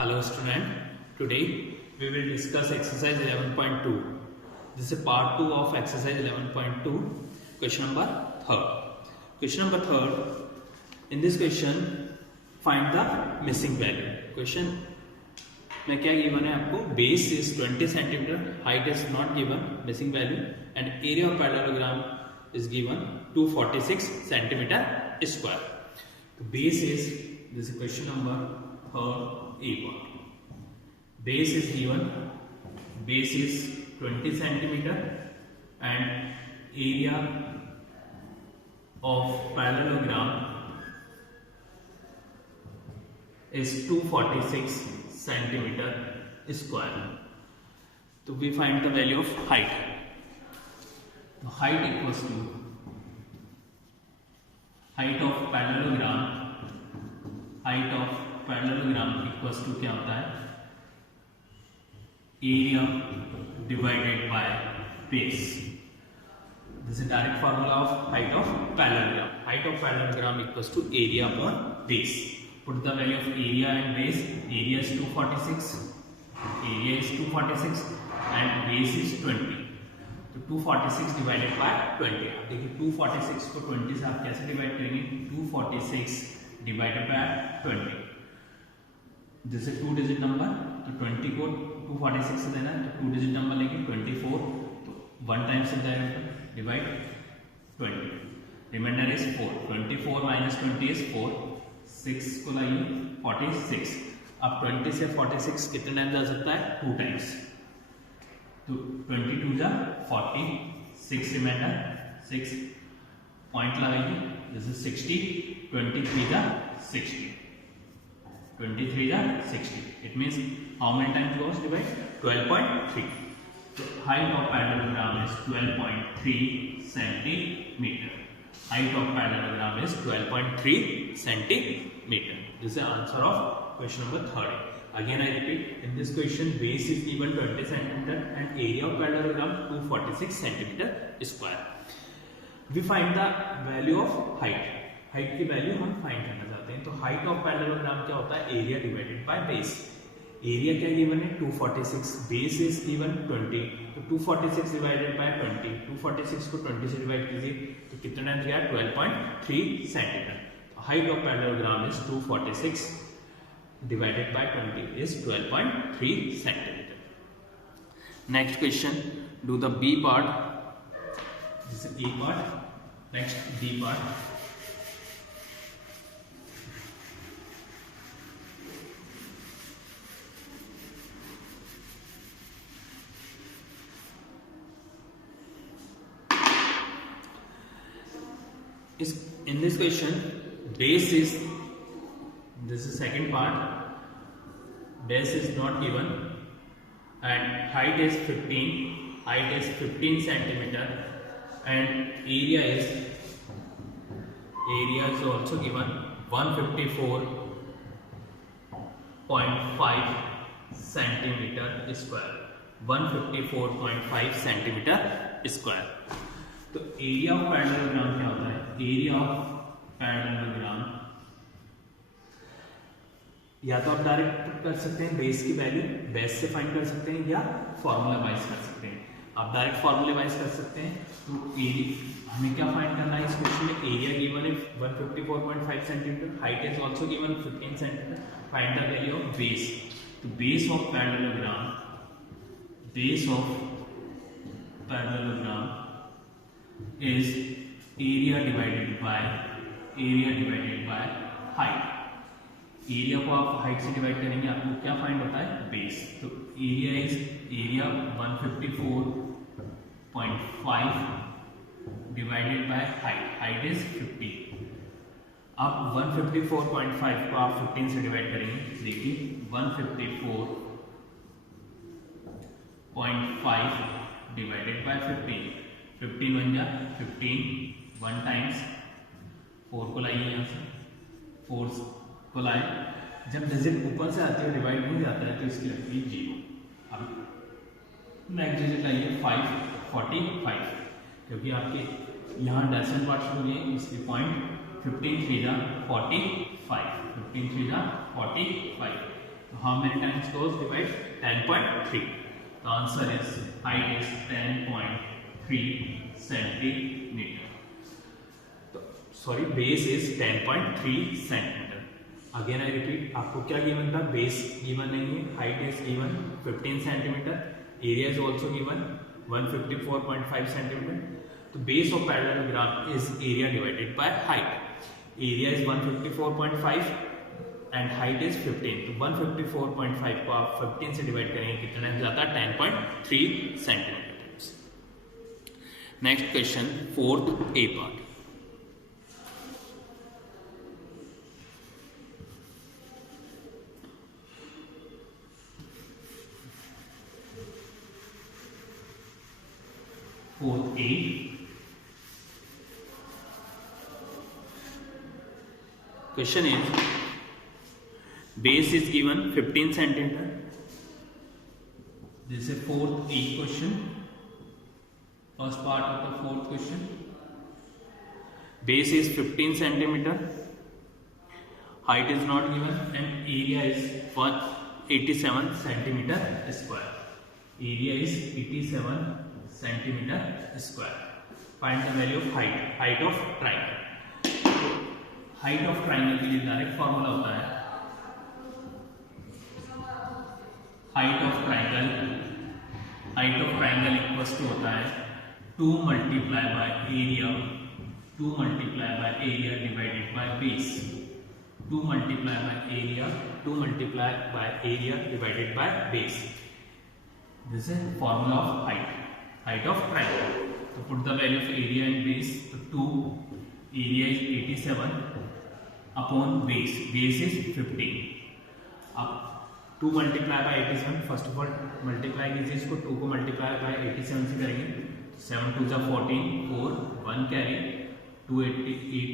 Hello student, today we will discuss exercise 11.2. This is part 2 of exercise 11.2, question number 3rd. Question number 3rd, in this question find the missing value. Question में क्या given है आपको? Base is 20 cm, height is not given, missing value, and area of parallelogram is given 246 cm square. So base is, this is question number 3rd. A1. Base is given, base is 20 centimeter and area of parallelogram is 246 centimeter square. So we find the value of height. So height equals to height of parallelogram equals to क्या होता है? Area divided by base. This is direct formula of height of parallelogram. Height of parallelogram equals to area upon base. Put the value of area and base. Area is 246, area is 246 and base is 20. तो 246 divided by 20. अब देखिए 246 को 20 से आप कैसे divide करेंगे? 246 divided by 20. जैसे 2 digit number, तो 20 को 246 से देना है, तो 2 डिजिट नंबर लेंगे 24, तो 1 टाइम से जाएगा, divide 20. Remainder is 4. 24 minus 20 is 4. 6 को लाइए 46. अब 20 से 46 कितने टाइम जा सकता है? 2 टाइम्स. तो 22 जा 40, 6 रिमाइंडर 6 पॉइंट लगाइए, जैसे 60. 23 जा 60. 23 जा 60. It means how many times goes divide? 12.3. So height of parallelogram is 12.3 centimeter. Height of parallelogram is 12.3 centimeter. This is the answer of question number 3rd. Again I repeat, in this question base is given 20 centimeter and area of parallelogram 246 centimeter square. We find the value of height. Height की value हम find करना चाहते हैं. तो height of parallelogram क्या होता है? Area divided by base. Area क्या गिवन है? 246. Base is given 20. तो 246 डिवाइडेड बाय 20. 246 को 20 से डिवाइड कीजिए तो कितना टाइम्स गया? 12.3 centimetre. Height of parallelogram is 246 divided by 20 is 12.3 centimetre. Next question, do the B part. This is A part. Next B part. In this question, base is, this is second part, base is not given and height is 15 centimeter and area is also given 154.5 centimeter square. 154.5 centimeter square. तो area of parallelogram क्या होता है? Area of parallelogram या तो आप direct कर सकते हैं बेस की वैल्यू, बेस से फाइंड कर सकते हैं, या फॉर्मूला वाइज कर सकते हैं. आप डायरेक्ट फॉर्मूला वाइज कर सकते हैं. तो एरिया हमें क्या फाइंड करना है इस क्वेश्चन में? एरिया गिवन है 154.5 centimetre, height is also given 15 centimetre. Find the value of base. तो base of parallelogram is area divided by height. Area को आप हाइट से डिवाइड करेंगे, आपको क्या फाइंड होता है? बेस. तो area is 154.5 divided by height. Height is 50. अब 154.5 को आप 15 से डिवाइड करेंगे. देखिए 154.5 डिवाइडेड बाय 15. 15 बन जा 15. 1 टाइम्स 4 को लाइए यहाँ से, 4 को लाए. जब डिजिट ऊपर से आती है डिवाइड नहीं जाता है तो इसकी लगती है 0. अब नेक्स्ट डिजिट लाइए 545, क्योंकि आपके यहाँ डेसिमल पार्ट शुरू हुए इसलिए पॉइंट 15 3 जा 45. 15 3 जा 45. How many times those divide? 10.3. The answer is height is 10.3 centimeter. Sorry, base is 10.3 centimeter. Again I repeat, आपको क्या गिवन था? बेस गिवन नहीं है, height is given 15 centimetre, area is also given 154.5 centimetre. तो base of parallelogram is area divided by height. Area is 154.5 and height is 15. तो 154.5 को आप 15 से डिवाइड करेंगे कितना जाता है? 10.3 centimetre. Next question, 4th A part. Fourth A. Question is, base is given 15 centimeter. This is 4th A question. First part of the 4th question. Base is 15 centimeter. Height is not given and area is 187 centimeter square. Area is 87 centimeter square. Find the value of height. Height of triangle. Height of triangle के लिए direct formula होता है height of triangle equals to होता है 2 multiply by area divided by base. 2 multiply by area divided by base. This is formula of height of triangle. So put the value of area and base. So 2, area is 87 upon base is 15. अब 2 multiply by 87, first of all multiply कीजिए इसको. 2 को multiply by 87 से करेंगे. 7 2 जा 14, 4 1 carry, 2 8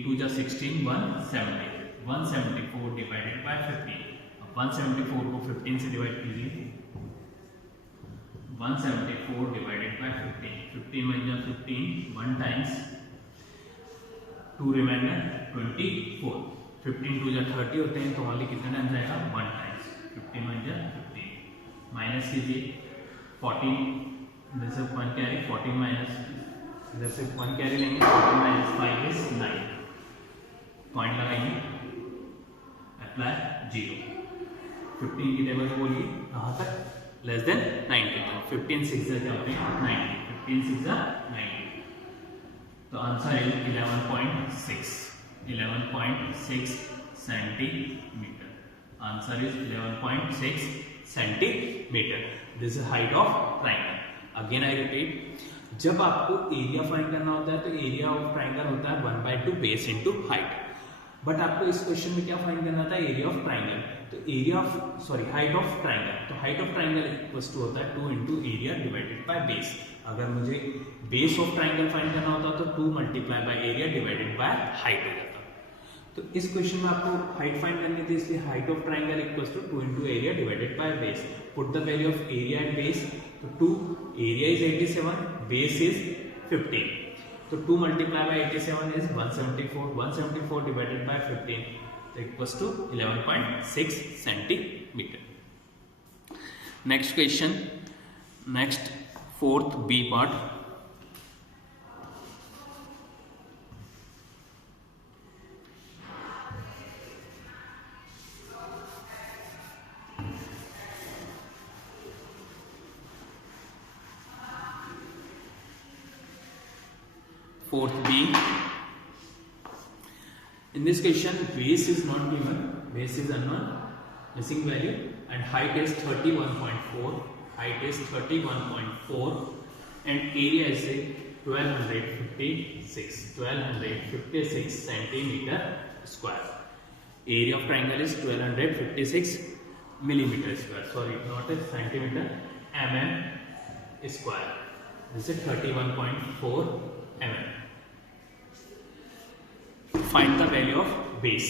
2 जा 16, 170. 174 divided by 15. अब 174 को 15 से डिवाइड कीजिए. 174 divided by 15. 15 minus 15, 1 times 2 remainder 24. 15 2 जा 30 होते हैं तो ओनली कितना टाइम जाएगा? 1 times. 15 minus 15 माइनस कीजिए. 14 इधर से 1 कैरी, 14 माइनस इधर से 1 कैरी लेंगे. 14 minus 5 is 9. पॉइंट लगाएंगे, अप्लाई 0. 15 की टेबल में बोलिए कहाँ तक? Less than 90. 15 6 क्या होते हैं? 90. 15 6 90. तो answer is 11.6 centimetre. Answer is 11.6 centimetre. This is height of triangle. Again I repeat, जब आपको एरिया फाइंड करना होता है तो एरिया ऑफ ट्राइंगल होता है 1/2 बेस इंटू हाइट. बट आपको इस क्वेश्चन में क्या फाइंड करना था? Area of triangle. तो हाइट ऑफ ट्राइंगल. तो height of triangle equals to होता है 2 into area divided by base. अगर मुझे बेस ऑफ ट्राइंगल फाइंड करना होता तो 2 multiply by area divided by height हो जाता. तो इस क्वेश्चन में आपको हाइट फाइंड करनी थी, इसलिए height of triangle equals to 2 into area divided by base. Put the value of area and base. तो 2 एरिया इज 87, बेस इज 15. तो 2 multiplied by 87 is 174. 174 divided by 15 equals to 11.6 centimeter. Next question. Next 4th B part. Fourth B. In this question, base is not given, base is unknown, missing value, and height is 31.4. Height is 31.4, and area is 1256 centimeter square. Area of triangle is 1256 millimeter square. Sorry, not a centimeter, mm square. This is 31.4 mm. Find the value of base.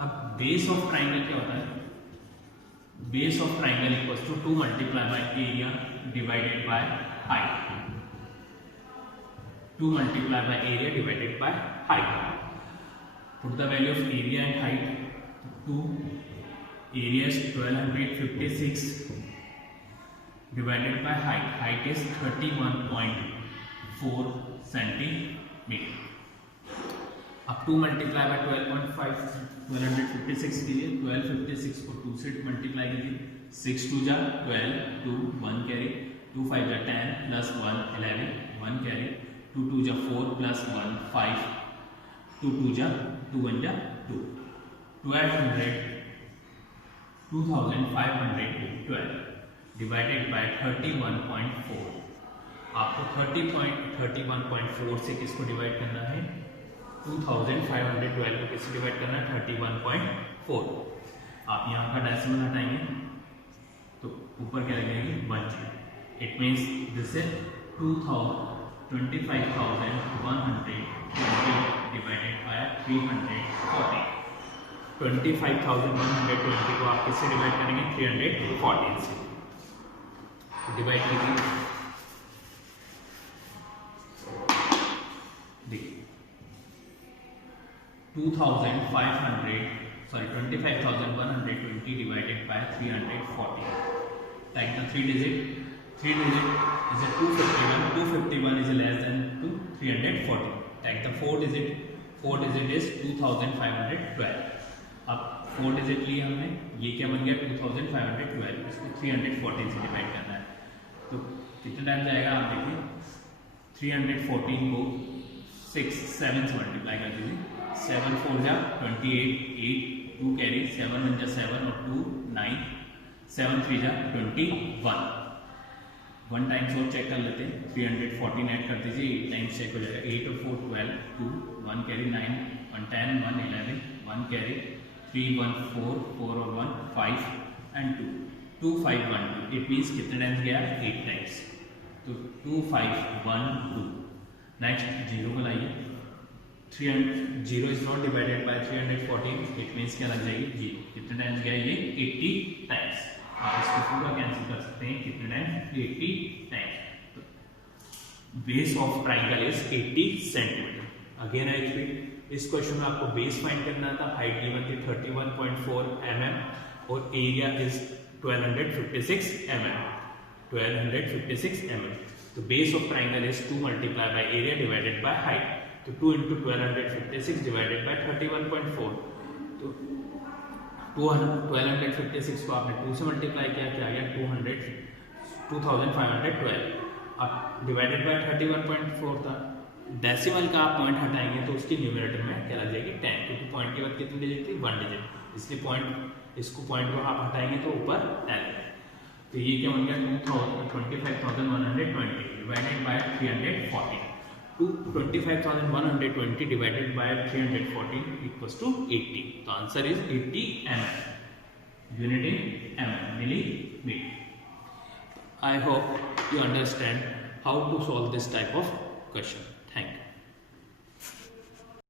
अब base of triangle क्या होता है? Base of triangle equals to 2 multiply by area divided by height. 2 multiply by area divided by height. Put the value of area and height. 2 area is 1256 divided by height. Height is 31.4 centimeter. अब 2 multiply bye 12.5 1256 के लिए 1256 को 2 से multiply कीजिए. 6 2 जा 12, 2 1 carry, 2 5 जा 10 plus 1 11 1 carry, 2 2 जा 4 plus 1 5, 2 2 जा 2 1 जा 2. 2512 डिवाइडेड बाय 31.4. आपको 31.4 से किसको डिवाइड करना है? 2512 को किससे डिवाइड करना है? 31.4. आप यहाँ का डेसिमल हटाएंगे तो ऊपर क्या लगेगी? 1 0. It means this is 25,120 divided by 340. 25,120 को आप किससे डिवाइड करेंगे? 314 से डिवाइड कीजिए. देखिए 25,120 divided by 340. Take the 3 digit. 3 digit is a 251. 251 is less than 340. Take the 4 digit. 4 digit is 2512. अब 4 digit लिए हमने, ये क्या बन गया? 2512. इसको 314 से डिवाइड करना है. तो कितना टाइम जाएगा आप देखिए. 314 को 6 7 से मल्टीप्लाई कर दीजिए. 7 4 जा 28 8 2 कैरी, 7 1 जा 7 और 2 9, 7 3 जा 21. 1 टाइम्स और चेक कर लेते हैं. 314 ऐड कर दीजिए, 8 टाइम्स चेक हो जाएगा. 8 और 4 12 2 1 कैरी 9 1 10 1 11 1 कैरी 3 1 4 4 और 1 5 एंड 2 2 5 1 2. इट मीन्स कितने टाइम्स गया? 8 टाइम्स. तो 2 5 1 2. नेक्स्ट 0 को लाइए. 0 is not divided by 314. It means क्या लग जाएगी? 0. कितने टाइम्स गया? ये 80 टाइम्स. आप इसको पूरा कैंसिल कर सकते हैं. कितने times? 80 times. Base of triangle is 80 centimetre. Again I repeat, इस क्वेश्चन में आपको बेस फाइंड करना था. हाइट गिवन थी 31.4 mm और एरिया इज 1256 mm. 1256 mm. तो base of triangle is 2 multiply by area divided by height. तो 2 into 1256 डिवाइडेड बाय 31.4. तो 1256 को आपने 2 से मल्टीप्लाई किया, क्या आ गया? 2512. अब डिवाइडेड बाय 31.4 था. डेसिमल का आप पॉइंट हटाएंगे तो उसकी न्यूमरेटर में क्या लग जाएगी? 10. क्योंकि पॉइंट के बाद कितनी डिजिट थी? 1 डिजिट. इसलिए इसको पॉइंट को आप हटाएंगे तो ऊपर 10. तो ये क्या बन गया? 25,120 divided by 314. 25,120 divided by 314 equals to 80. The answer is 80 mm. Unit in mm, millimeter. I hope you understand how to solve this type of question.